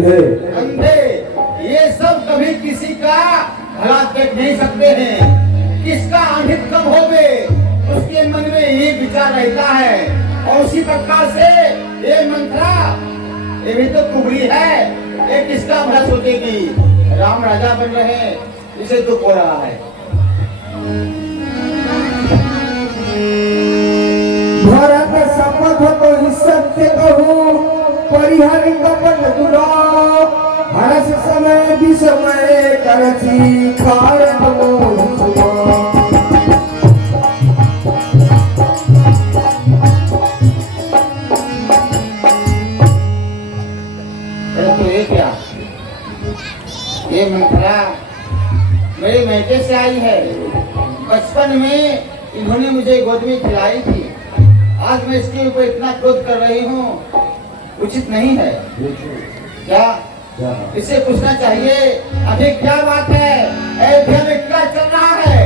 अंधे अंधे ये सब कभी किसी का भला देख नहीं सकते हैं। किसका अहित कब होवे उसके मन में ये विचार रहता है। और उसी प्रकार से ये मंत्रा ये भी तो कुबरी है, ये किसका भला सोचेगी। राम राजा बन रहे हैं, इसे दुख हो रहा है। भरत शपथ को सत्य कहूँ परिहरि कपट दुरा हरस समय विषमय करछि कारण मोहि सुमा। ये मंत्रा मेरे मैके से आई है। बचपन में इन्होंने मुझे गोद में खिलाई थी। आज मैं इसके ऊपर इतना क्रोध कर रही हूँ, उचित नहीं है क्या? इसे पूछना चाहिए अभी क्या बात है, अयोध्या में क्या चल रहा है,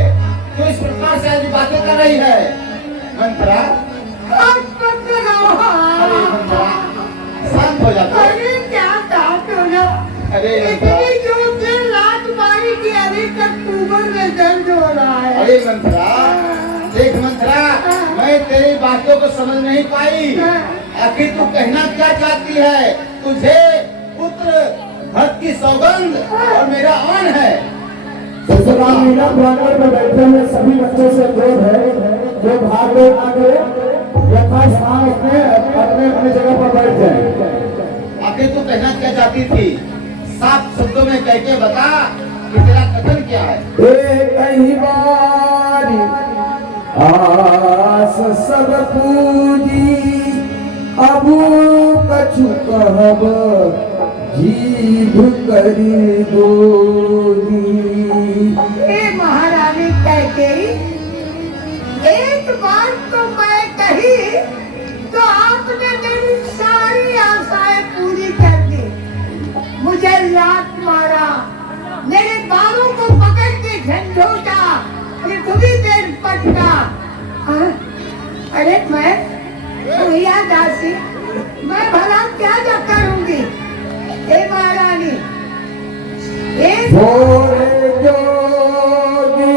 क्यों इस प्रकार से आज बातें कर रही है। मंत्रा अरे मंत्रा शांत हो जाता। अरे क्या बात हो ना, अरे इतनी जोर से लात मारी कि अभी तक कूबर में दर्द हो रहा है। अरे मंत्रा देख मंत्रा, मैं तेरी बातों को समझ नहीं पाई। आखिर तू कहना क्या चाहती है? तुझे पुत्र भक्त की सौगंध और मेरा आन है। ससुराल मीना प्रांगण में बैठे हुए सभी बच्चों से क्रोध है जो भाग में आ गए यथास्थान अपने अपने अपने जगह पर बैठ जाए। आखिर तू कहना क्या चाहती थी? साफ शब्दों में कह के बता कि तेरा कथन क्या है। कई बारी आस सब पूजी अबू कछु कहब जीभ करी बोली। महारानी कैकेयी, एक बात तो मैं कही तो आपने मेरी सारी आशाएं पूरी कर दी। मुझे लात मारा, मेरे बालों को पकड़ के झंझोटा, पृथ्वी पे पटका। अरे मैं भैया दासी, मैं भला क्या जा करूंगी? हे महारानी, भोरे जोगी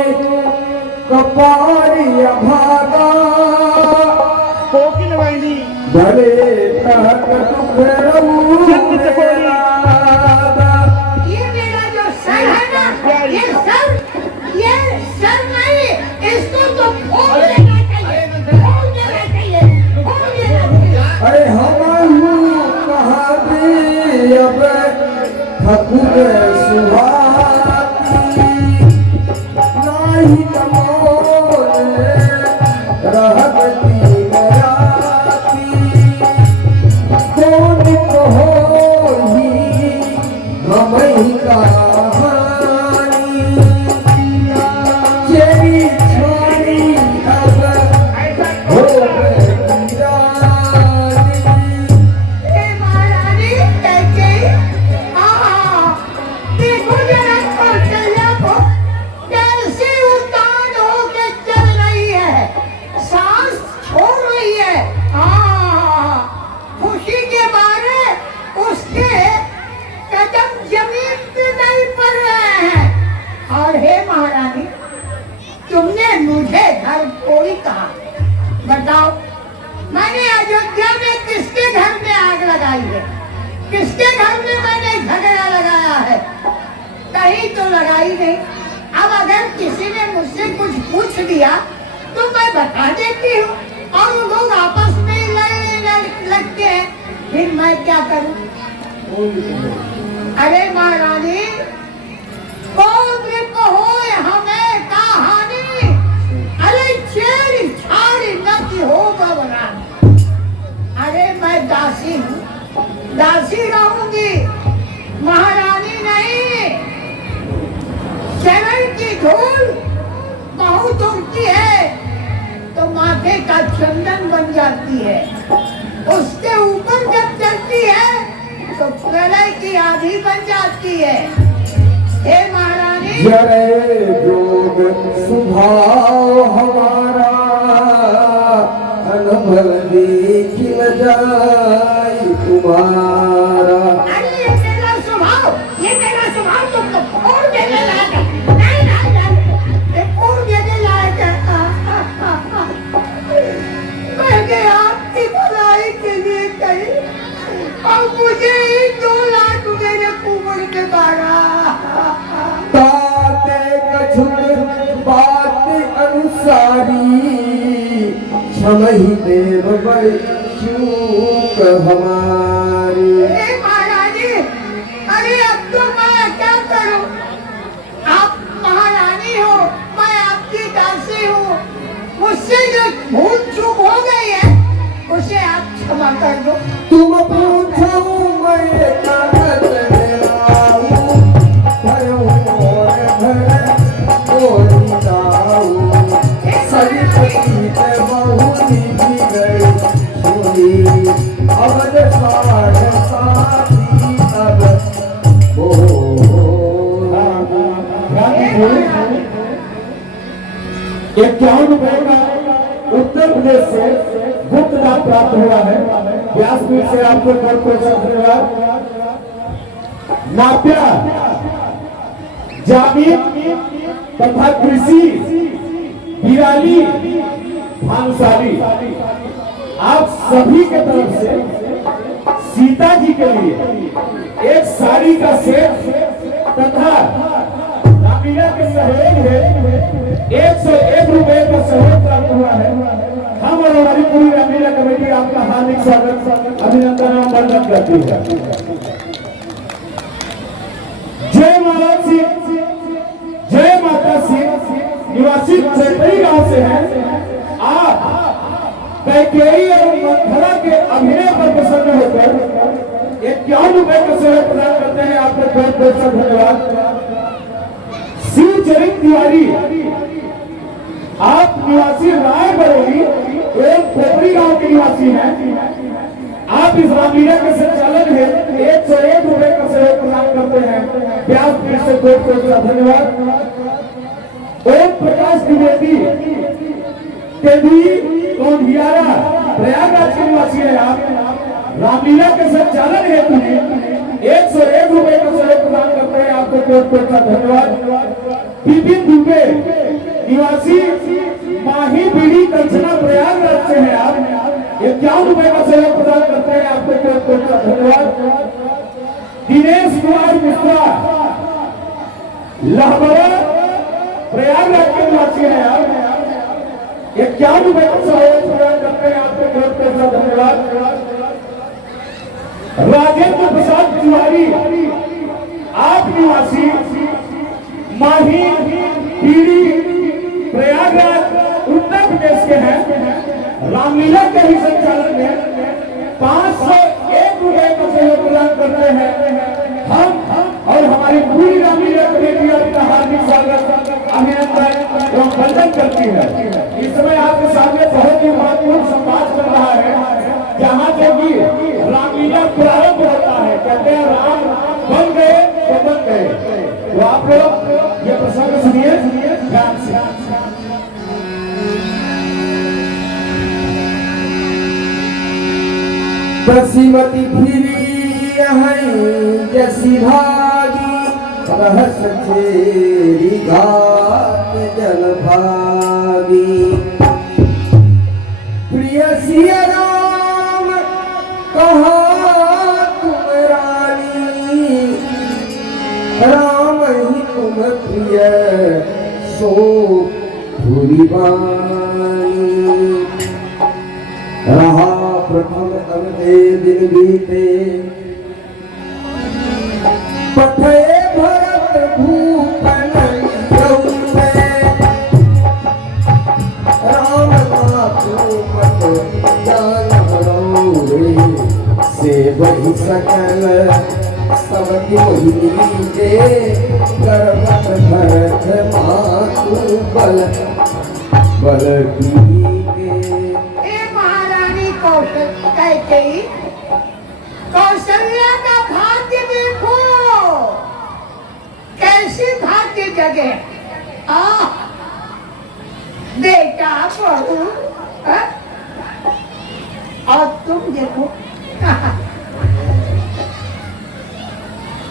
कपारी अभागा कोकिल वाहिनी भले तहत दुख रहू ये मेरा जो सर है ना, ये सर नहीं, इसको तो फोड़ देना चाहिए, फोड़ देना चाहिए, फोड़ देना चाहिए। अरे हम कहा भी अब ठकुर सुहाती नाही तमोरे रहती राती कौन कहोही हमई कहानी जेरी छोरी अब हो गई रानी। हे महारानी कैकेयी, देखो जरा कौशल्या को कैसे उतान होके चल रही है, सांस छोड़ रही है। खुशी के मारे उसके कदम जमीन पे नहीं पड़ रहे हैं। और हे महारानी, तुमने मुझे घर कोई कहा, बताओ मैंने अयोध्या में किसके घर में आग लगाई है? किसके घर में मैंने झगड़ा लगाया है? कहीं तो लगाई नहीं। अब अगर किसी ने मुझसे कुछ पूछ दिया तो मैं बता देती हूँ और वो लोग आपस में लड़ने लगते हैं, फिर मैं क्या करूँ? अरे महारानी, कौन होए हमें कहानी, अरे छेड़ी छाड़ी न की हो घबरानी। अरे मैं दासी हूँ, दासी रहूंगी, महारानी नहीं। चरण की धूल बहुत उड़ती है तो माथे का चंदन बन जाती है, उसके ऊपर जब चलती है तो प्रलय की आंधी बन जाती है। हे महारानी, जरे जोग स्वभाव हमारा अनुभव देखिल जाय तुम्हारा। अरे ये मेरा हम ही देव बड़े चूक हमारी। महारानी, अरे अब तो मैं क्या करूं? आप महारानी हो, मैं आपकी दासी हूँ। मुझसे जो भूल चूक हो गई है उसे आप क्षमा कर दो। तुम पूछो मैं कागज में आऊं, भरूं मोर भर कोई दाऊं। सजी पति पे बहुरी भी गई सुनी, अब साढ़े साथी अब ₹51 का उत्तर प्रदेश से गुप्त दान प्राप्त हुआ है। व्यासपीठ से आपको बहुत बहुत धन्यवाद। नाप्या, जामीन तथा कृषि बिराली भानुशाली, आप सभी के तरफ से सीता जी के लिए एक साड़ी का सेट तथा रामीरा के सहयोग है ₹101 का सहयोग प्राप्त हुआ है। हम और हमारी पूरी रामीरा कमेटी आपका हार्दिक स्वागत, अभिनंदन और वंदन करती है। जय माता सिंह, जय माता सिंह निवासी खेतरी गांव से हैं। आप कैकेयी और मंथरा के अभिनय पर प्रसन्न होकर ₹51 का सहयोग प्रदान करते हैं। आपको बहुत बहुत धन्यवाद। शिवचरित तिवारी, आप निवासी रायबरेली एवं खोपड़ी गांव के निवासी हैं। आप इस रामलीला के संचालन में ₹101 का सहयोग प्रदान करते हैं। व्यासपीठ से बहुत बहुत धन्यवाद। ओम प्रकाश द्विवेदी कौंधियारा प्रयागराज के निवासी है। आप रामलीला के संचालन हेतु ₹101 का सहयोग प्रदान करते हैं। आपको बहुत बहुत धन्यवाद। विपिन दुबे निवासी माही बीड़ी कंचना प्रयागराज से है। आप ₹51 का सहयोग प्रदान करते हैं। आपको बहुत बहुत धन्यवाद। दिनेश कुमार मिश्रा लहबरा प्रयागराज के निवासी है। आप ₹51 का सहयोग प्रदान करते हैं। आपको बहुत बहुत धन्यवाद। राजेंद्र प्रसाद तिवारी, आप निवासी माही पीड़ी प्रयागराज उत्तर प्रदेश के हैं। रामलीला के ही संचालन में ₹501 का सहयोग प्रदान करते हैं। हम और हमारी पूरी रामलीला कमेटी आपका हार्दिक स्वागत, अभिनंदन एवं वंदन करती है। इस समय आपके सामने बहुत ही महत्वपूर्ण संवाद चल रहा है, जहाँ से भी रामलीला प्रारंभ होता है। कहते हैं राम बन गए तो बन गए। तो आप लोग ये प्रसंग सुनिए ध्यान से। बसीमती फिरी जैसी भागी, रहस चेरी घाट जल भागी। प्रिय सिया राम कहा तुम रानी, राम ही तुम प्रिय सो भूरी बानी। रहा प्रथम अगले दिन बीते, पथे भरत भूपन राम मात से वही सकल सब मोहिनी के गर्वत भरत मातु बल बल महारानी कैकेयी, कौशल्या का भाग्य देखो, कैसी भाग्य जगे। बेटा बहू, और तुम देखो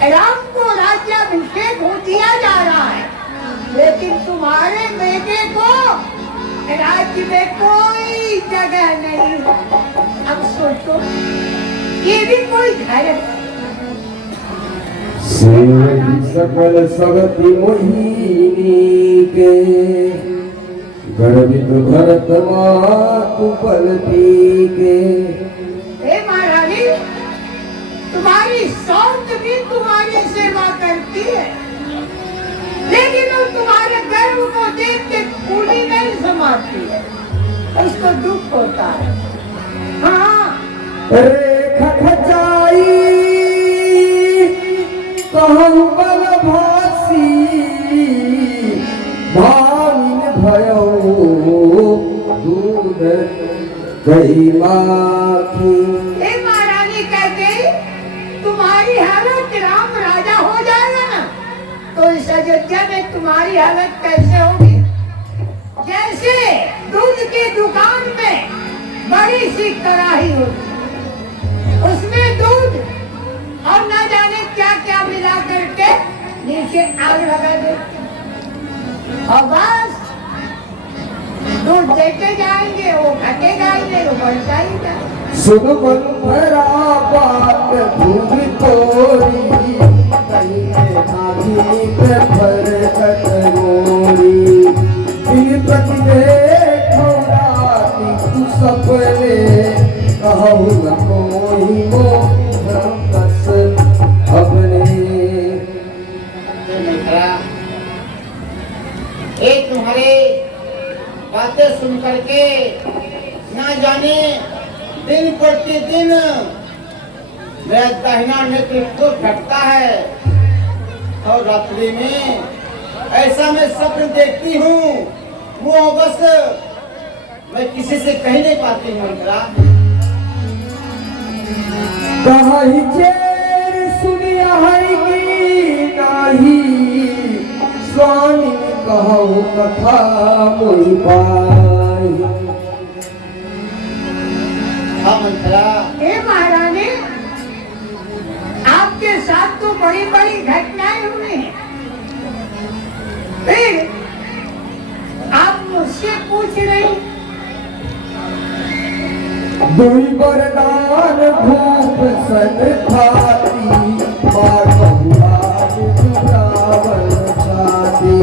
राम को राज्याभिषेक हो दिया जा रहा है, लेकिन तुम्हारे बेटे को राज्य में कोई जगह नहीं। अब सोचो, ये भी कोई घर है। सकल सगति मोहिनी के गर्वित भरत मातु पलटी के। हे महारानी, तुम्हारी सौत भी तुम्हारी सेवा करती है, लेकिन वो तुम्हारे गर्व को देख के पूरी नहीं समाती है, उसको दुख होता है। हाँ, रेखा खचाई कहूँ बल भासी भाविन भयो दूध गई माखी। हे महारानी कहते, तुम्हारी हालत राम राजा हो जाएगा ना, तो इस अयोध्या में तुम्हारी हालत कैसे होगी? जैसे दूध की दुकान में बड़ी सी कढ़ाई होती, उसमें दूध और न जाने क्या क्या मिला करके नीचे आग लगा देते, और बस दूध देते जाएंगे, वो घटेगा ही नहीं, वो बढ़ता ही जाएगा। सुन मंथरा बात भूमि तोरी कहीं नागी प्रफर कटोरी। बिन प्रतिभे ठोराती तू सपने कहूँ न कोई मोह कस अपने। एक तुम्हारे बातें सुन करके ना जाने दिन प्रतिदिन मेरा दाहिना नेत्र तो घटता है, और रात्रि में ऐसा मैं स्वप्न देखती हूँ, वो बस मैं किसी से कह नहीं पाती हूँ। कहीं चेर सुनिया है कि नाही, स्वामी कहो कथा मोई पाई। हाँ मंत्रा, हे महारानी, आपके साथ तो बड़ी बड़ी घटनाएं हुई हैं, फिर आप मुझसे पूछ रही। दुई वरदान भूप सन खाती मार बहुराज जुरावन छाती।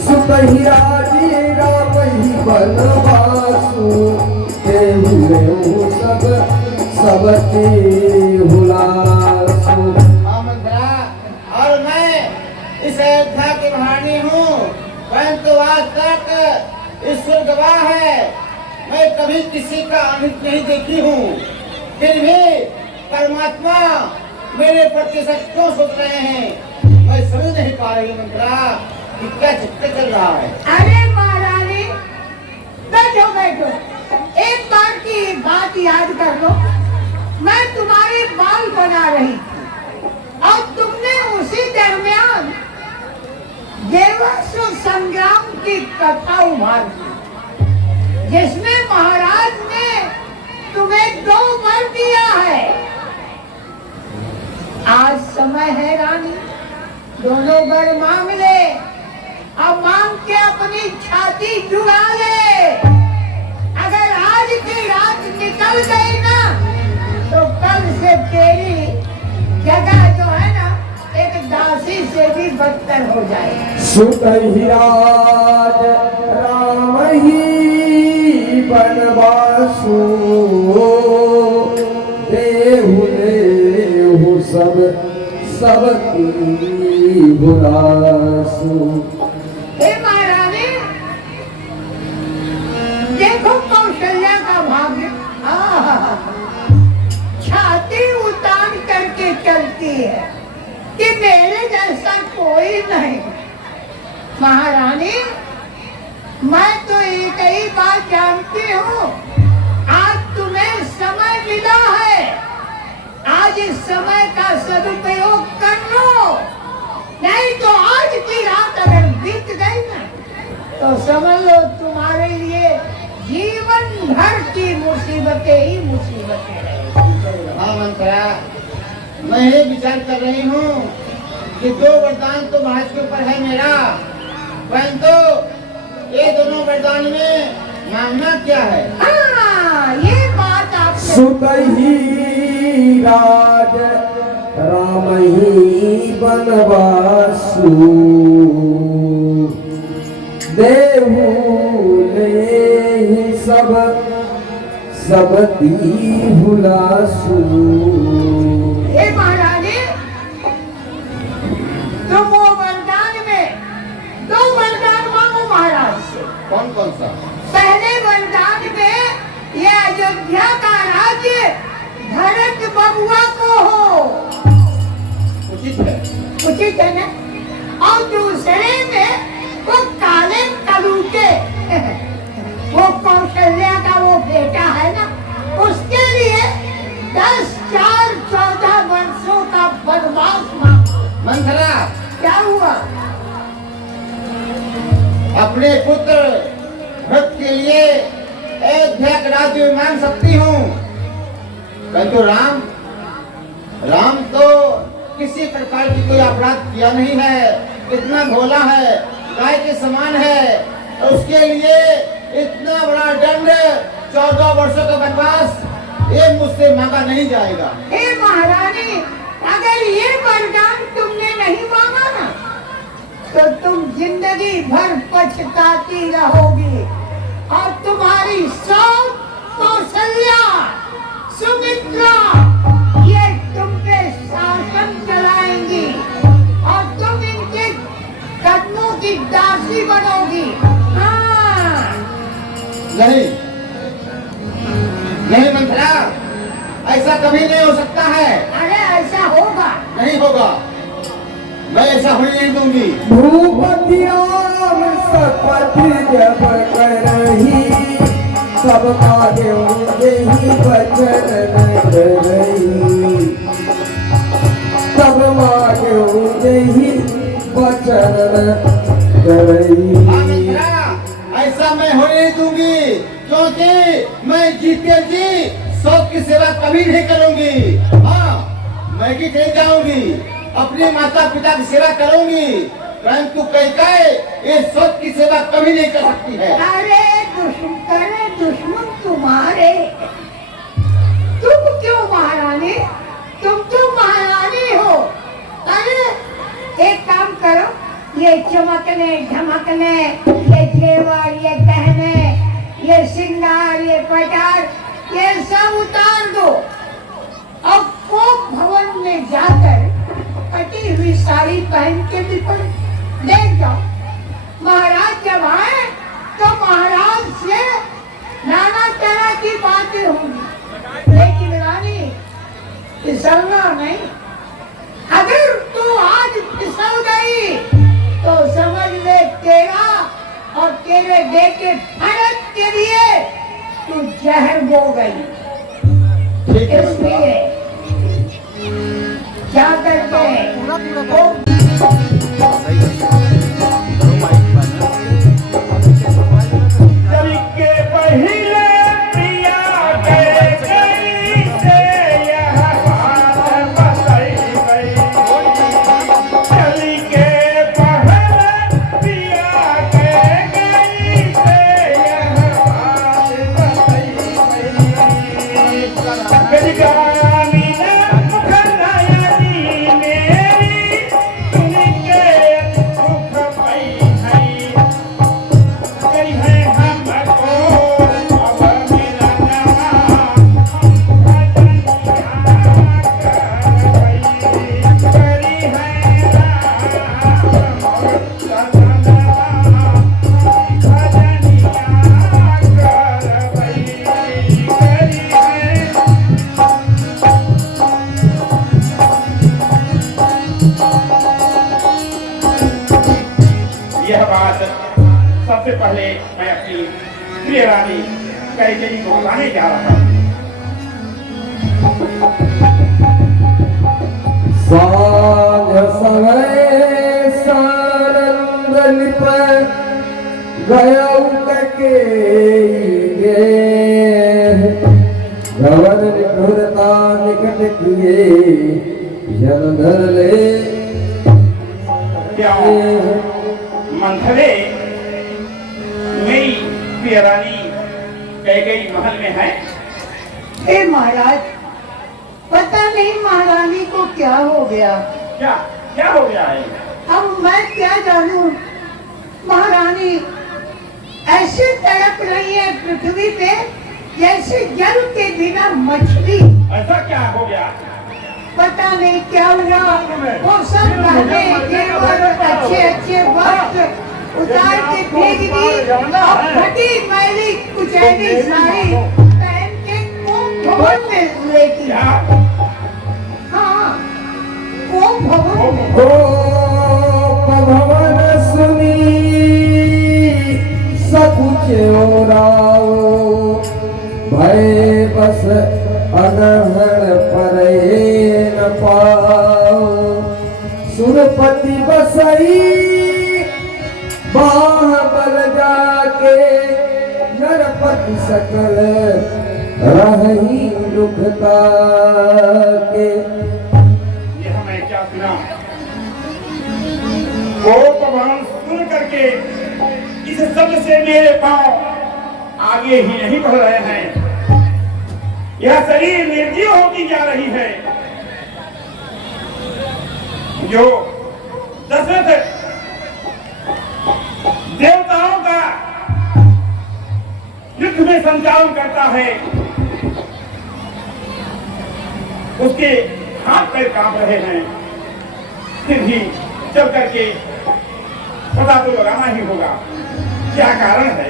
सुतहि राजी रामहि बनवासु देहु सब सबके हुलासु। हाँ मंत्रा, और मैं इस अयोध्या की महारानी हूँ, परंतु आज तक ईश्वर गवाह है, मैं कभी किसी का अनित नहीं देखी हूँ, फिर भी परमात्मा मेरे प्रति सब क्यों सोच रहे हैं, मैं समझ नहीं पा रही मंत्रा कि क्या चक्कर चल रहा है। अरे महारानी, बैठो बैठो, एक बार की बात याद कर लो। मैं तुम्हारे बाल बना रही थी, और तुमने उसी दरमियान देवासुर संग्राम की कथा उभार दी, जिसमें महाराज ने तुम्हें 2 वर दिया है। आज समय है रानी, दोनों वर मांग ले, अब मांग के अपनी छाती जुड़ा ले। अगर आज की रात निकल गई ना, तो कल से तेरी जगह जो है ना, एक दासी से भी बदतर हो जाएगी। सुतहि राज रामहि बनवासु देहु देहु सब सबकी हुलासु। हे महारानी, देखो कौशल्या का भाग्य, छाती उतार करके चलती है कि मेरे जैसा कोई नहीं। महारानी, मैं तो एक ही बात जानती हूँ, आज तुम्हें समय मिला है, आज इस समय का सदुपयोग कर लो, नहीं तो आज की रात अगर बीत गई ना, तो समझ लो तुम्हारे लिए जीवन भर की मुसीबतें ही मुसीबतें रहेंगी। हाँ मंत्रा, मैं ये विचार कर रही हूँ कि 2 वरदान तो महाराज के ऊपर है मेरा, परंतु ये दोनों वरदान में मांगना क्या है? हाँ, ये बात आप सुतहि राज रामहि बनवासु देहु सब सब भुलासू। हे महारानी, तुम वो वरदान में 2 वरदान मांगो महाराज से। कौन कौन सा? पहले वरदान में ये अयोध्या का राज्य भरत बबुआ को हो, उचित है। उचित है ना? और दूसरे में वो काले कलू के वो कौशल्या का वो बेटा है ना, उसके लिए 10, 4, 14 वर्षों का वनवास मांगो। मंथरा, क्या हुआ? अपने पुत्र भरत के लिए अयोध्या का राज्य मांग सकती हूँ, परंतु राम तो किसी प्रकार की कोई अपराध किया नहीं है, इतना भोला है, गाय के समान है, और उसके लिए इतना बड़ा दंड 14 वर्षों का वनवास ये मुझसे मांगा नहीं जाएगा। हे महारानी, अगर ये वरदान तुमने नहीं मांगा ना, तो तुम जिंदगी भर पछताती रहोगी और तुम्हारी सौत कौशल्या, सुमित्रा ये तुम पे शासन चलाएंगी और तुम इनके कदमों की दासी बनोगी। हाँ, नहीं मंथरा, ऐसा कभी नहीं हो सकता है। अरे ऐसा होगा। नहीं होगा, मैं ऐसा होने नहीं दूंगी। भूपति राम शपथ जब करही, सब आगे यही वचन न करही, सब मागे यही वचन न करही। हाँ मित्रा, ऐसा मैं होने नहीं दूंगी, क्योंकि मैं जीते जी सौत की सेवा कभी नहीं करूंगी। हाँ, मैं भी नहीं जाऊंगी, अपने माता पिता की सेवा करूंगी, परंतु कैकेयी ये सौत की सेवा कभी नहीं कर सकती है। अरे दुश्मन तुम्हारे, तुम क्यों महारानी? तुम तो महारानी हो। अरे एक काम करो, ये चमकने धमकने, ये जेवर, ये गहने, ये श्रृंगार, ये पटार, ये सब उतार दो और कोप भवन में जाकर कटी हुई साड़ी पहन के बिल्कुल देख जाओ। महाराज जब आए तो महाराज से नाना तरह की बातें होंगी, लेकिन रानी फिसलना नहीं। अगर तू आज फिसल गई तो समझ ले तेरा और तेरे बेटे भरत के लिए तू जहर बो गई। ठीक है मंथरा। इसलिए क्या करते हैं, चल के पहिले प्रिया कैकेयी से यह बात बताई गई। चल के पहिले प्रिया कैकेयी से यह बात बताई गई। गजगामी ने मुखनायनी मेरी, सुन के सुख पाई है। करी है हमको अब मेरा नाम, करी है राम और सतना, भजनिया करवई, करी है। यह बात सबसे पहले मैं अपनी प्रिय रानी कैकेयी को बताने जा रहा हूँ। सांझ समय सानंद लिप गयौ कैकेयी गे, भवन निठुरता निकट किए जन धर ले। क्या मंथरे मेरी प्रिय रानी कैकेयी महल में है? हे महाराज, पता नहीं महारानी को क्या हो गया। क्या क्या हो गया है? अब मैं क्या जानूं, महारानी ऐसे तड़प तड़प रही है पृथ्वी पे जैसे जल के बिना मछली। ऐसा क्या हो गया? पता नहीं क्या हुआ। वो सब गहने जेवर अच्छे अच्छे वस्त्र उतार के फेंक दी और फटी मैली कुचैली साड़ी पहन के भवन में लेती। क्या? हाँ, वो भवन में। भवन सुनी सकुच ओराओ भय बस अनहर परे न पाओ सुरपति बसई बाह बल जाके नरपति सकल रही दुखता के। ये हमें क्या सुना? वो भगवान सुन करके इस शब्द से मेरे पांव आगे ही नहीं बढ़ रहे हैं। यह शरीर निर्जीव होती जा रही है। जो दशरथ देवताओं का युद्ध में संचालन करता है, उसके हाथ पैर कांप रहे हैं, फिर भी चल करके पता तो लगाना ही होगा क्या कारण है।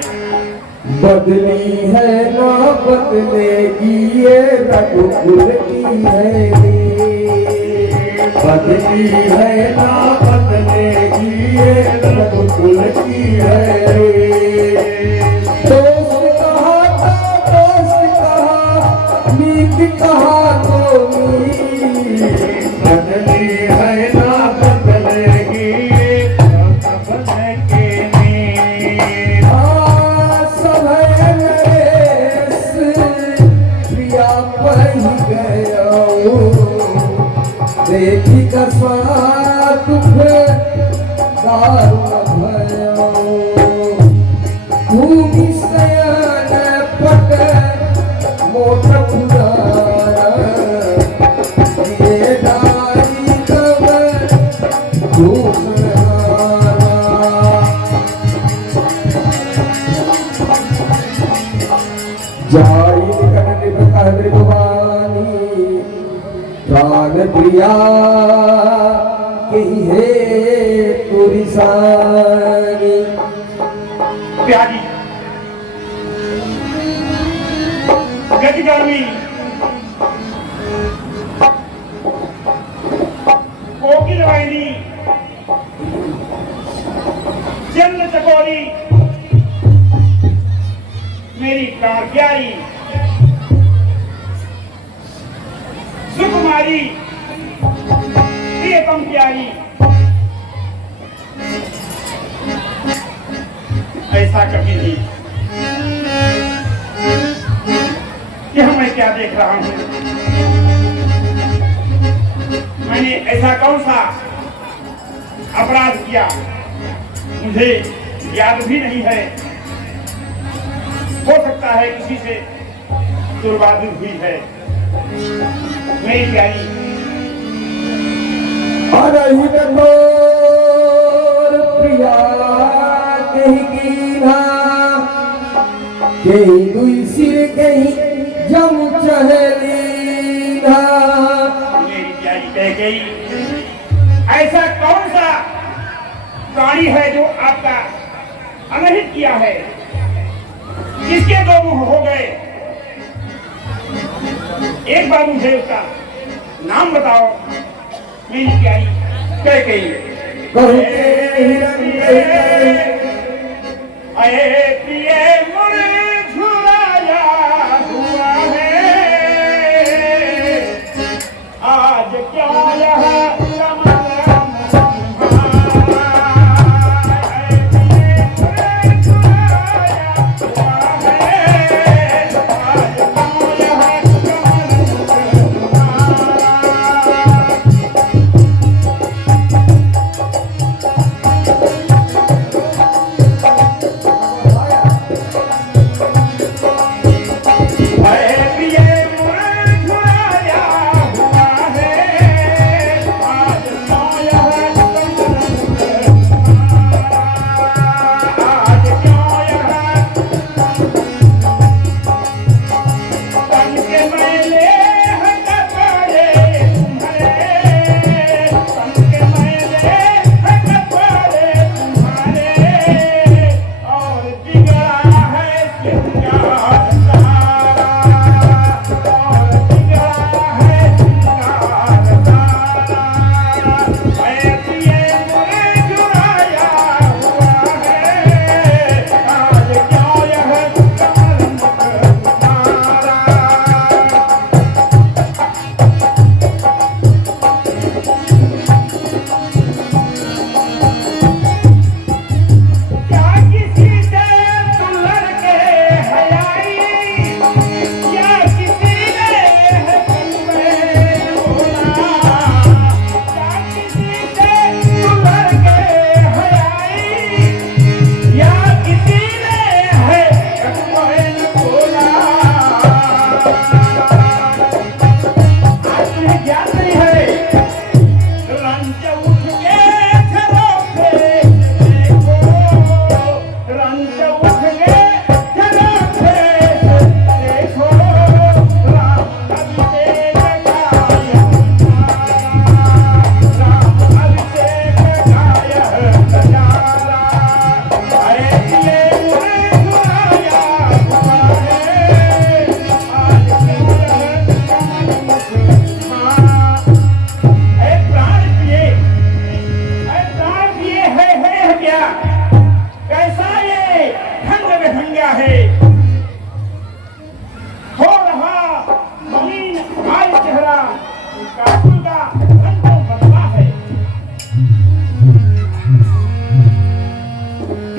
बदली है ना बदलेगी ये रघुकुल की है। बदली है ना बदलेगी ये रघुकुल की है। दोस्त कहा तो दोस्त कहा, मीत कहा तो मीत। बदली है ना बदलेगी ये बदल के मीत। सब है नरेश प्रिया पही गया देखी कसवा दुख दारुण भयो। भूमि शयन पट मोट पुराना ये दारी तब दूसरा। जाई निकट निभता मृदुवानी प्राण प्रिया कही है तुरी सानी। प्यारी गतिकर्मी कोकिल वाहिनी चंद्र चकोरी मेरी प्राण प्यारी सुकुमारी प्रियतम प्यारी, ऐसा कभी नहीं। यह मैं क्या देख रहा हूं? मैंने ऐसा कौन सा अपराध किया मुझे याद भी नहीं है। हो सकता है किसी से दुर्बादुर हुई है। मेरी प्यारी अरही नोर प्रिया कही कीना कही दुई सिर कही जम चहलीना। मेरी प्यारी कह गई, ऐसा कौन सा प्राणी है जो आपका अनहित किया है? किसके दो मुंह हो गए? एक बार मुझे उसका नाम बताओ। मेरी प्यारी कह गई, अरे प्रिय मुरझुराया हुआ है आज क्या यह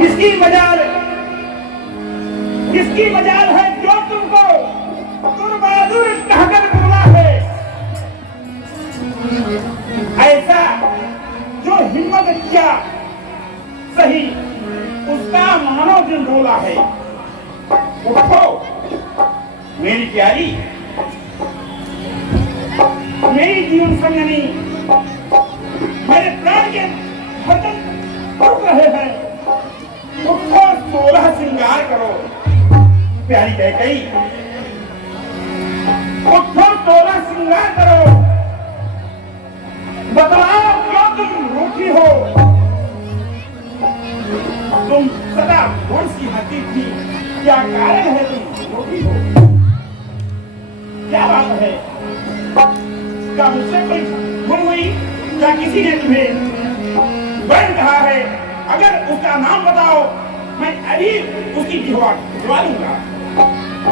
किसकी मजाल है जो तुमको बहादुर कहकर बोला है? ऐसा जो हिम्मत किया सही उसका मानो दिन डोला है। उठो मेरी प्यारी, मेरी जीवन संगनी, मेरे प्राण के धड़कन उठ रहे हैं। उठो 16 श्रृंगार करो प्यारी कैकेयी, उठो 16 श्रृंगार करो। बतलाओ क्यों तुम रूठी हो? तुम सदा वंश की हती थी, क्या कारण है तुम रूठी हो? क्या बात है? क्या मुझसे कोई भूल हुई? क्या किसी ने तुम्हें बहन कहा है? अगर उसका नाम बताओ मैं अभी उसकी विवाह करवा लूंगा।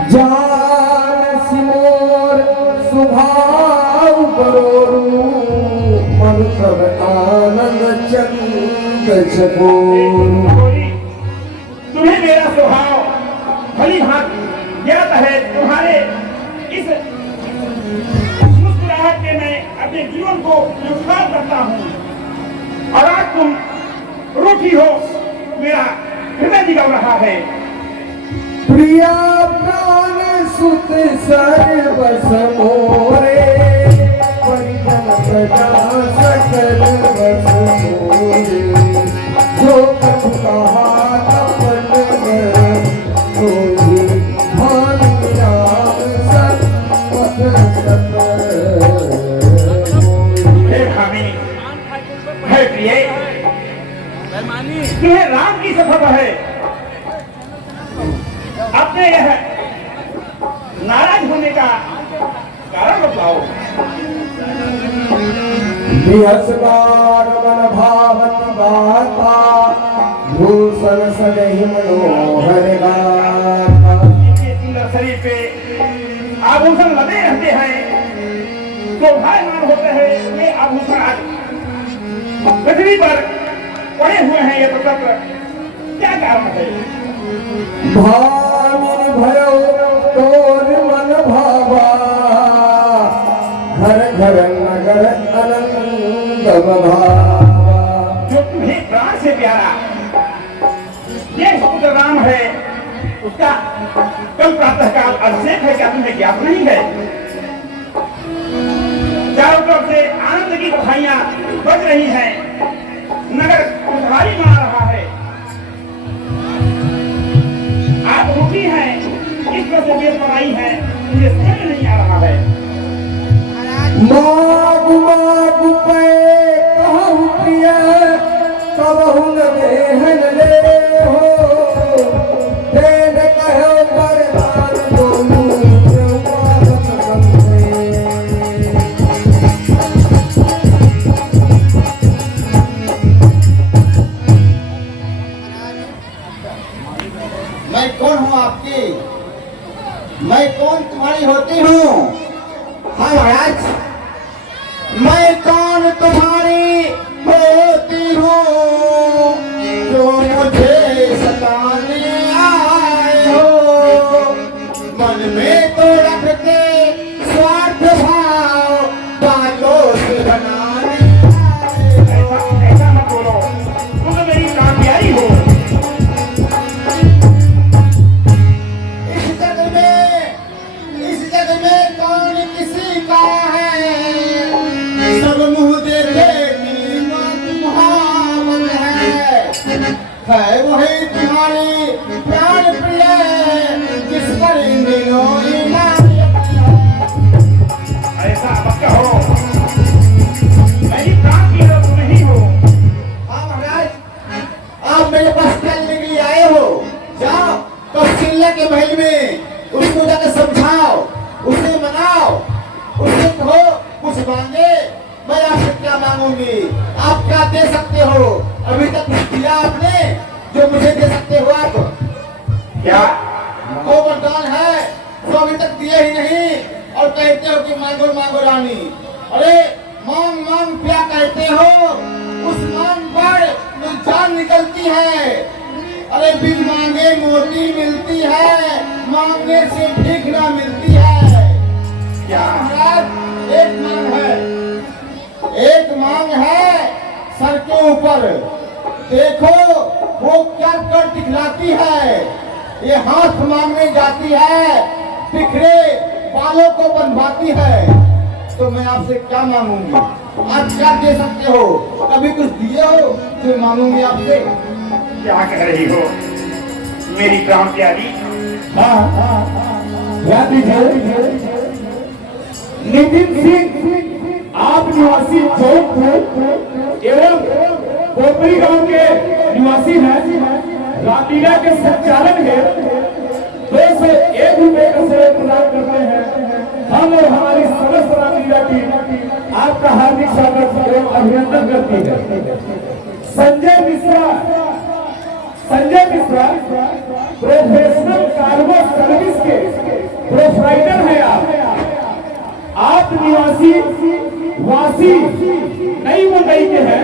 जान सिमोर सुभाव बरोरू मन सब आनंद चंद चकोर। तुम्हें मेरा स्वभाव भली भांति ज्ञात है। तुम्हारे इस मुस्कुराहट के मैं अपने जीवन को नुकसान करता हूँ और आज तुम रूठी हो, मेरा हृदय निकल रहा है। प्रिया प्राण सुत सर्वस मोरे परिजन प्रजा सकल बस मोरे। जो कछु कहा तपन सोई भान राम सत पथ सत हे भामिनी, हे प्रिय, तुम्हें राम की शपथ है। अपने यह नाराज होने का कारण बताओ। निहसकार मन भावती गाता भूषण सदहि मनोहर गाता। इतने सुंदर शरीर पे आभूषण लदे रहते हैं, शोभायमान होते हैं। ये आभूषण आज पृथ्वी पर पड़े हुए हैं, ये प्रकट क्या कारण है? भामिनी भयो तोर मन भावा घर घर नगर आनंद बभावा। जो तुम्हें प्राण से प्यारा ये पुत्र राम है, उसका कल प्रातः काल अभिषेक है, क्या तुम्हें ज्ञात नहीं है? चारों तरफ से आनंद की बधाइयां बज रही हैं, नगर खुशहाली मना रहा है। आप रूठी हैं, इस तरह से बेल बनाई है, मुझे समझ नहीं आ रहा है। मागु मागु पे कहु प्रिय कबहु न देहन ले हो। देन कहो वरदान दोनों देवागत संगे। मैं कौन हूँ आपकी? मैं कौन तुम्हारी होती हूँ? हाँ महाराज, मैं कौन तुम्हारी होती हूँ जो मुझे सताने आए हो? मन में तो रखते स्वार्थ भाव बातों से बनाने आए हो। ऐसा मत बोलो, तुम तो मेरी प्राण प्यारी हो। इस जग में कौन किसी का है? सब मुँह देखे मुहावत है वही तुम्हारी प्राण प्रिय जिस पर इन दिनों ऐसा मत कहो, मेरी प्राण की हो, तुम नहीं हो। हाँ महाराज, आप मेरे पास चलने के लिए आए हो। जाओ कौशल्या के महल में उसको जाकर समझाओ, उसे मनाओ, उससे कहो कुछ मांगे। मैं आपसे क्या मांगूंगी? आप क्या दे सकते हो? अभी तक कुछ दिया आपने जो मुझे दे सकते हो आप? क्या? वो वरदान है जो अभी तक दिए ही नहीं और कहते हो कि मांगो मांगो रानी। अरे मांग मांग क्या कहते हो? उस मांग पर जान निकलती है। अरे बिन मांगे मोती मिलती है, मांगने से भीख ना मिलती है। क्या महाराज एक मांग है, एक मांग है सर के ऊपर। देखो वो क्या कर दिखलाती है। ये हाथ मांगने जाती है, बिखरे बालों को बनवाती है। तो मैं आपसे क्या मांगूंगी? आप क्या दे सकते हो? कभी कुछ दिए हो जो मांगूंगी आपसे? क्या कह रही हो मेरी प्राण प्यारी? ध्यान दीजिए, नितिन सिंह आप निवासी चौक एवं कोपरी गांव के निवासी हैं। रामलीला के संचालन है 201 रुपए का सेवा प्रदान करते हैं। हम और हमारी समस्त रामलीला टीम आपका हार्दिक स्वागत एवं अभिनंदन करती है। Sanjay Mishra professional cargo service के प्रोप्राइटर हैं आप निवासी वासी नई मुंबई के हैं।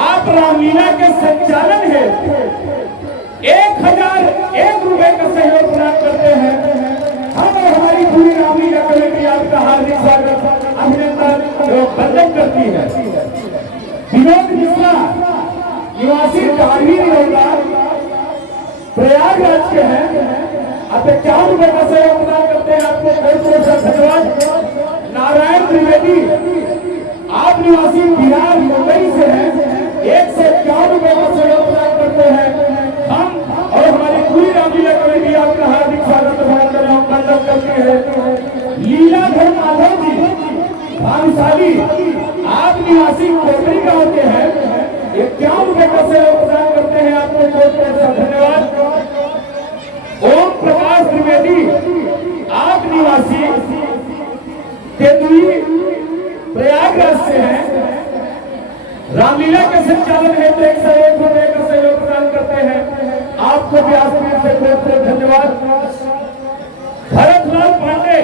आप रामलीला के संचालन है 1001 रुपए का सहयोग प्रदान करते हैं। हम और हमारी पूरी रामलीला कमेटी आपका हार्दिक स्वागत अभिनंदन एवं वंदन करती है। विनोद मिश्रा निवासी दाढ़ी निरौला प्रयागराज के हैं। आप 51 रुपए का सहयोग प्रदान करते हैं। आपको बहुत बहुत धन्यवाद। नारायण त्रिवेदी आप निवासी बिहार मुंबई से हैं। 151 रुपए का सहयोग प्रदान करते हैं। हम और हमारी पूरी रामलीला कमेटी आपका हार्दिक स्वागत एवं वंदन करते हैं। लीलाधर माधव जी भानुशाली आप निवासी कोपरी गांव के हैं। 51 रुपए का सहयोग प्रदान करते हैं। आपको बहुत बहुत धन्यवाद। ओम प्रकाश त्रिवेदी आप निवासी तेतुई प्रयागराज से हैं। रामलीला के संचालन हेतु 101 रुपए का सहयोग प्रदान करते हैं। आपको भी आज से बहुत बहुत धन्यवाद। भरतलाल पांडे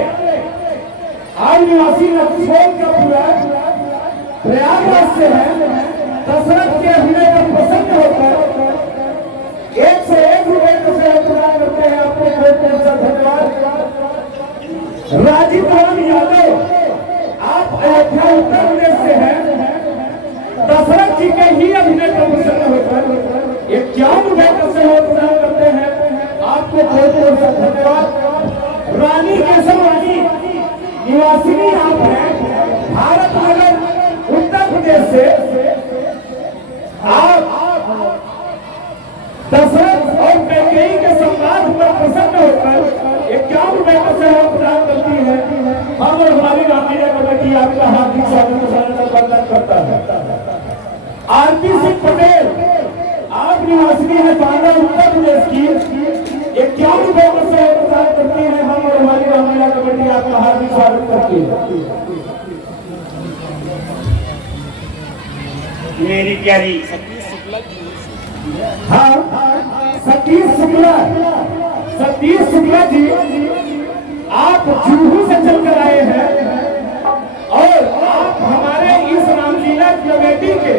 आप निवासी नक्सोल का पूरा प्रयागराज से हैं। दशरथ के अभिनय पर प्रसन्न होकर 101 रुपए का सहयोग प्रदान करते हैं। आपको बहुत बहुत धन्यवाद। राजीव राम यादव आप अयोध्या उत्तर प्रदेश से हैं। दशरथ जी के ही अभिनय पर प्रसन्न होकर 51 रुपए का सहयोग प्रदान करते हैं। आपको बहुत बहुत धन्यवाद। रानी केशवरानी निवासिनी आप हैं भारत नगर उत्तर प्रदेश से। आप दशरथ और कैकेयी के संवाद पर प्रसन्न होकर 51 रुपए का सहयोग प्रदान करती है। हम और हमारी रामलीला कमेटी आपका हार्दिक स्वागत वंदन करता है। आरपी सिंह पटेल आप निवासी है बांदा उत्तर प्रदेश की। 51 रुपए का सहयोग प्रदान करती है। हम और हमारी रामलीला कमेटी आपका हार्दिक स्वागत करती है। मेरी प्यारी सतीश शुक्ला जी आप जुहू से चलकर आए हैं और आप हमारे इस रामलीला कमेटी के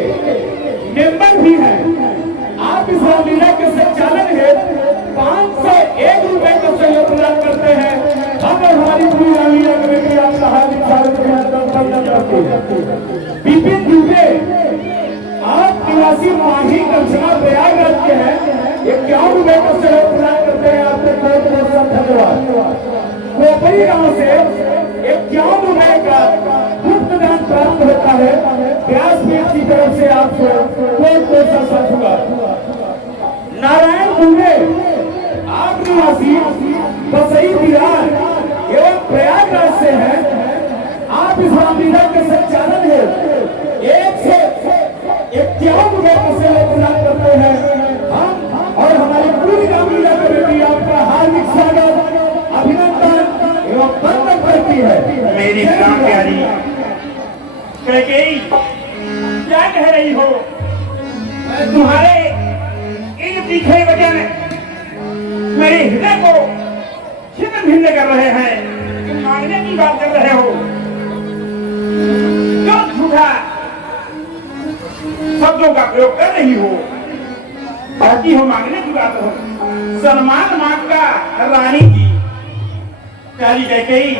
मेंबर भी हैं। आप इस रामलीला के संचालन हेतु 501 रुपए का सहयोग प्रदान करते हैं। हम और हमारी पूरी रामलीला कमेटी आपका हार्दिक स्वागत करती है। विपिन दुबे आप निवासी माही कंचना प्रयागराज के हैं। 51 रुपए का सहयोग प्रदान करते हैं। आपको बहुत बहुत धन्यवाद। कोपरी गांव से 51 रुपए का मुफ्त दान प्राप्त होता है। व्यासपीठ की तरफ से आपको बहुत बहुत धन्यवाद। नारायण दुबे आप निवासी बसई बिहार एवं प्रयागराज से हैं। आप इस रामलीला के संचालन है 151 रुपए का सहयोग प्रदान करते हैं। हम और हमारी पूरी रामलीला कमेटी आपका हार्दिक स्वागत अभिनंदन एवं वंदन करती है। मेरी प्राण प्यारी कैकेयी क्या कह रही हो? तुम्हारे इन तीखे वचन मेरे हृदय को छिन्न भिन्न कर रहे हैं। तुम मांगने की बात कर रहे हो, क्यों झूठा शब्दों का प्रयोग कर रही हो? कहती हो मांगने की बात हो, सम्मान मांगता रानी जी। प्यारी कैकेयी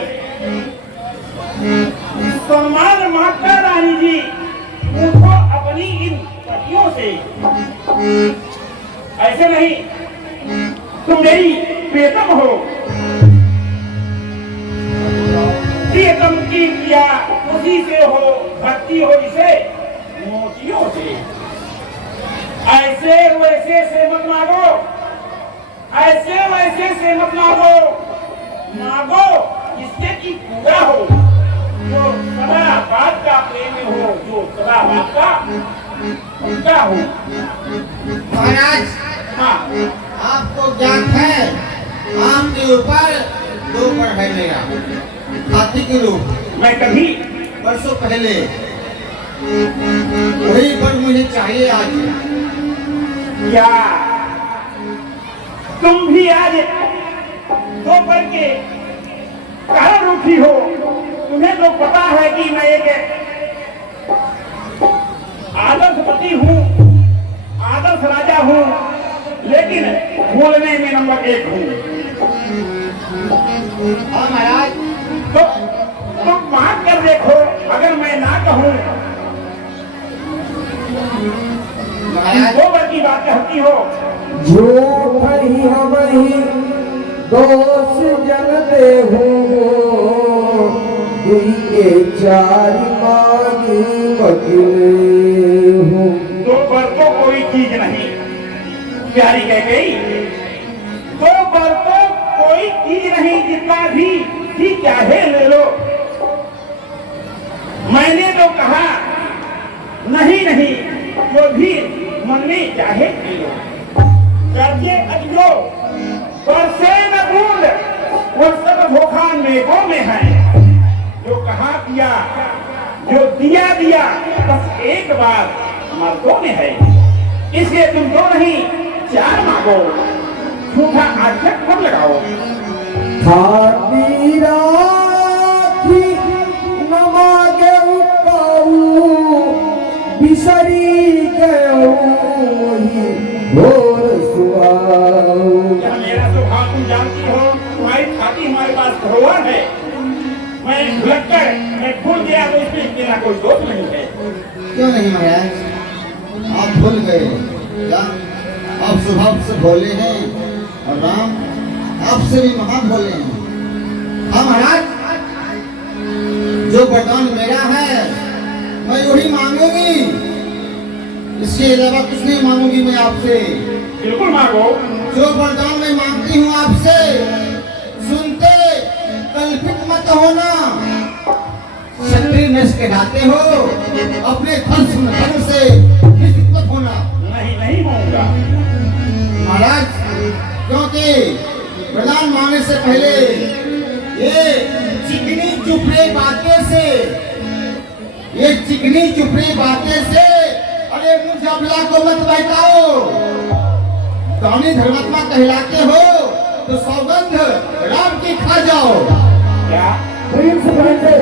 सम्मान मांगता रानी जी, उनको अपनी इन पतियों से। ऐसे नहीं, तुम मेरी प्रियतम हो, प्रियतम की प्रिया उसी से हो, भक्ति हो जिसे मोतियों से। ऐसे वैसे से मत मांगो, ऐसे वैसे से मत मांगो, मांगो जिससे कि पूरा हो, जो सदा बात का प्रेम हो, जो सदा बात का उनका हो। महाराज, हाँ, आपको ज्ञात है आपके ऊपर 2 पर है मेरा हाथी के रूप। मैं कभी वर्षों पहले वही पर मुझे चाहिए आज। क्या तुम भी आज 2 पर के कारण रूठी हो? तुम्हें तो पता है कि मैं एक आदर्श पति हूँ, आदर्श राजा हूँ, लेकिन बोलने में नंबर 1 हूँ। हाँ महाराज, तो तुम मांग कर देखो, अगर मैं ना कहूँ महाराज 2 बार की बात कहती हो। जो भई हम ही दोष जन देहूं, दुई के 4 मानी बदले हूँ। 2 बार तो कोई चीज नहीं, प्यारी कैकेयी, 2 बार तो कोई चीज नहीं, जितना भी चाहे ले लो। मैंने तो कहा नहीं नहीं, जो भी मन में चाहे पी लो। करके अजलो बरसे न बूंद, वो सब धोखा मेघों में है। जो कहा किया, जो दिया दिया, बस एक बार मर्दों में है। इसलिए तुम 2 नहीं 4 मांगो, झूठा आक्षेप मत लगाओ। थाती राखी न मागे उपाऊ, बिसरी गयो ही भोर सुहाऊ। यह मेरा स्वभाव तुम जानती हो, तुम्हारी छाती हमारे पास धरोहर है। मैं भुलक कर मैं भूल गया तो इसमें मेरा कोई दोष नहीं है। क्यों नहीं महाराज, आप भूल गए क्या? आप स्वभाव से भोले हैं और राम आपसे भी महा भोले हैं। हाँ महाराज, जो वरदान मेरा है मैं वही मांगूंगी, इसके अलावा कुछ नहीं मांगूंगी मैं आपसे। बिल्कुल मांगो। जो वरदान मैं मांगती हूँ आपसे, सुनते कल्पित मत होना। क्षत्रिय नष्ट कहलाते हो, अपने धन से निश्चित मत होना। नहीं नहीं मांगूंगा महाराज, क्योंकि वरदान मांगने से पहले ये चिकनी चुपड़ी बातें से, ये चिकनी चुपड़ी बातें से अरे मुझे को मत बहकाओ। दानी धर्मात्मा कहलाते हो तो सौगंध राम की खा जाओ। क्या प्रिंस पांडे,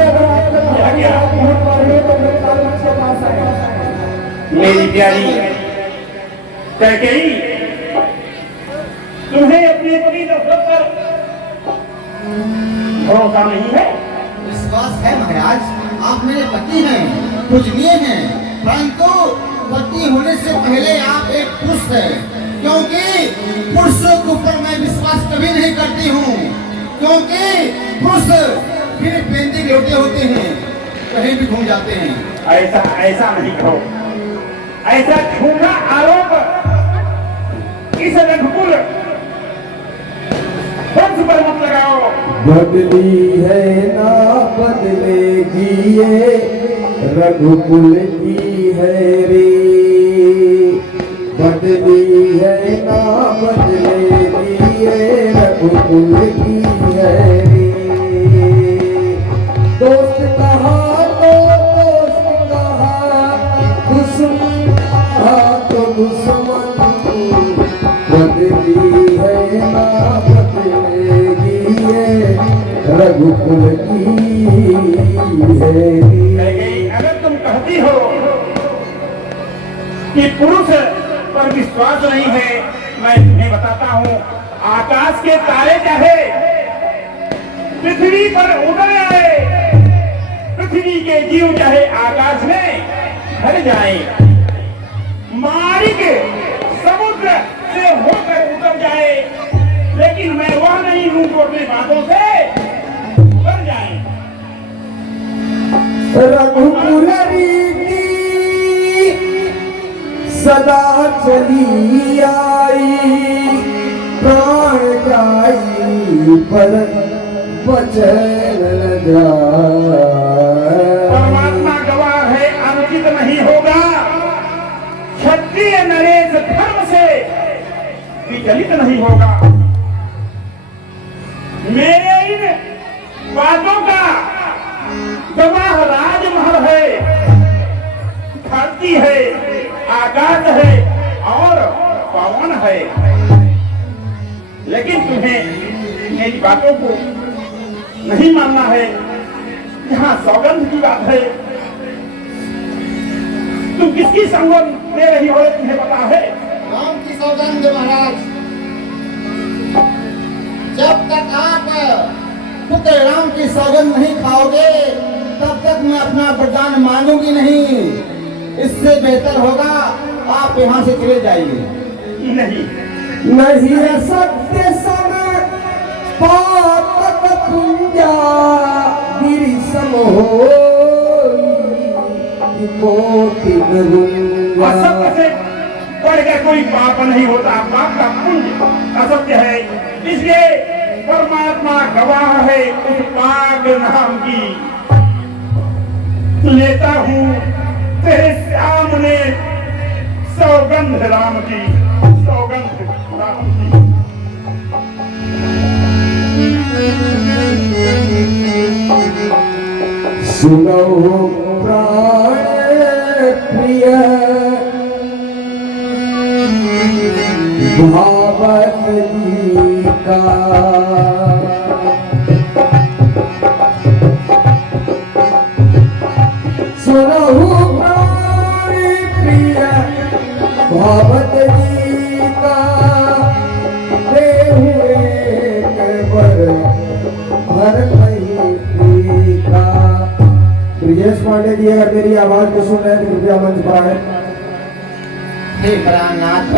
अगर आप पहुंच पा रहे तो मेरे कागज के पास आए। मेरी प्यारी कैकेयी, तुम्हें अपने पति दशरथ पर भरोसा नहीं है? विश्वास है महाराज, आप मेरे पति हैं, पूजनीय हैं, परंतु पति होने से पहले आप एक पुरुष हैं, क्योंकि पुरुषों के ऊपर मैं विश्वास कभी नहीं करती हूँ, क्योंकि पुरुष फिर पेंदी लौटे होते हैं, कहीं भी घूम जाते हैं। ऐसा नहीं कहो, ऐसा झूठा आरोप इस रघुकुल वंश पर मत लगाओ। बदली है ना बदलेगी ये रघुकुल की है रे, बदली है ना बदलेगी ये रघुकुल की है रे। दोस्त कहा तो दोस्त कहा, दुश्मन कहा तो दुश्मन, बदली है ना बदलेगी ये रघुकुल की है। अगर तुम कहती हो कि पुरुष पर विश्वास नहीं है, मैं तुम्हें बताता हूँ। आकाश के तारे चाहे पृथ्वी पर उतर आए, पृथ्वी के जीव चाहे आकाश में भर जाए, मारिक समुद्र से होकर उतर जाए, लेकिन मैं वह नहीं हूं जो अपनी बातों से उतर जाए। रघुकुल रीति सदा चली आई, प्राण जाई पर वचन न जाए। परमात्मा गवाह है, अनुचित नहीं होगा। क्षत्रिय नरेश धर्म से विचलित नहीं होगा। मेरे इन बातों का गवाह राजमहल है, धरती है, आकाश है और पवन है। लेकिन तुम्हें मेरी बातों को नहीं मानना है। यहाँ सौगंध की बात है। तुम किसकी सौगंध दे रही हो, तुम्हें पता है? राम की सौगंध महाराज। जब तक आप पुत्र राम की सौगंध नहीं खाओगे तब तक मैं अपना वरदान मानूंगी नहीं। इससे बेहतर होगा आप यहाँ से चले जाइए। नहीं सत्य सम पातक पुंजा गिरि सम होई, मोति गरुंगा। असत्य से बढ़कर कोई पाप नहीं होता। पाप का पुण्य असत्य है, इसलिए परमात्मा गवाह है उस पाक नाम की। लेता हूँ तेरे सामने सौगंध राम की, सौगंध राम की। सुनो प्राण प्रिय भावत जी का, सुनो प्राण प्रिय भावत जी का, दे हुए बर भर नहीं का। ब्रिजेश पांडे जी अगर मेरी आवाज को सुन रहे हैं तो कृपया मंच पर आए। हे प्राणनाथ,